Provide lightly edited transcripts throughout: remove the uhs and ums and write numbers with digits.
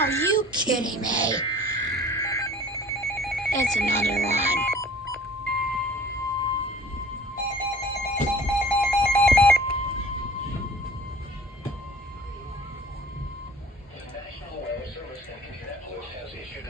Are you kidding me? It's another one.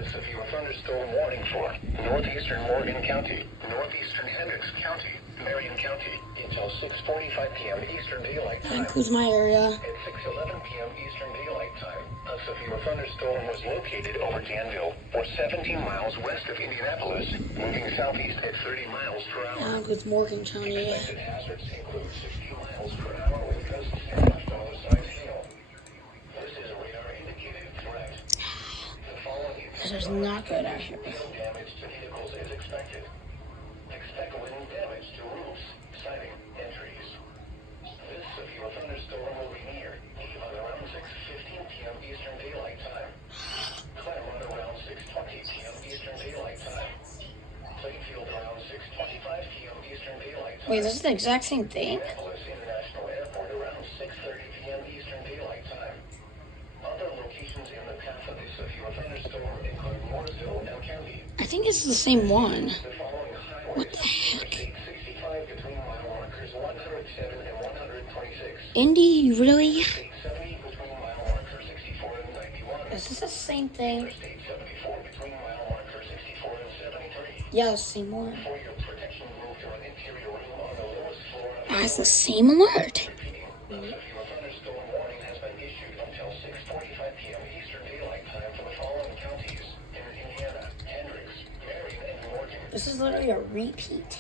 A severe thunderstorm warning for northeastern Morgan County, northeastern Hendricks County, Marion County until 6:45 p.m. Eastern Daylight Time. That includes my area. At 6:11 p.m. Eastern Daylight Time, a severe thunderstorm was located over Danville, or 17 miles west of Indianapolis, moving southeast at 30 miles per hour. That includes Morgan County. Expected hazards include 60 miles per hour wind gusts and left on the side hail. This is a radar indicated threat. This is not good, actually. Damage to vehicles is expected. Expect wind damage to roofs, siding, and trees. This severe thunderstorm will be near Avon around 6:15 p.m. Eastern Daylight Time. Claremont around 6:20 p.m. Eastern Daylight Time. Plainfield around 6:25 p.m. Eastern Daylight Time. Wait, this is the exact same thing? Indianapolis International Airport around 6:30 p.m. Eastern Daylight Time. Other locations in the path of this severe thunderstorm include Mooresville and County. I think it's the same one. The following highways. What the heck? 65 between mile markers 107 and 126. Indy, really? 70 between mile marker 64 and 91. Is this the same thing? Interstate 74 between mile marker 64 and 73. Yeah, it's the same one. For your protection, move to an interior room on the lowest floor of the Ah, it's the same alert. repeating. A severe thunderstorm warning has been issued until 6:45 p.m. Eastern Daylight Time for the following counties in Indiana: Hendricks, Marion, and Morgan. This is literally a repeat.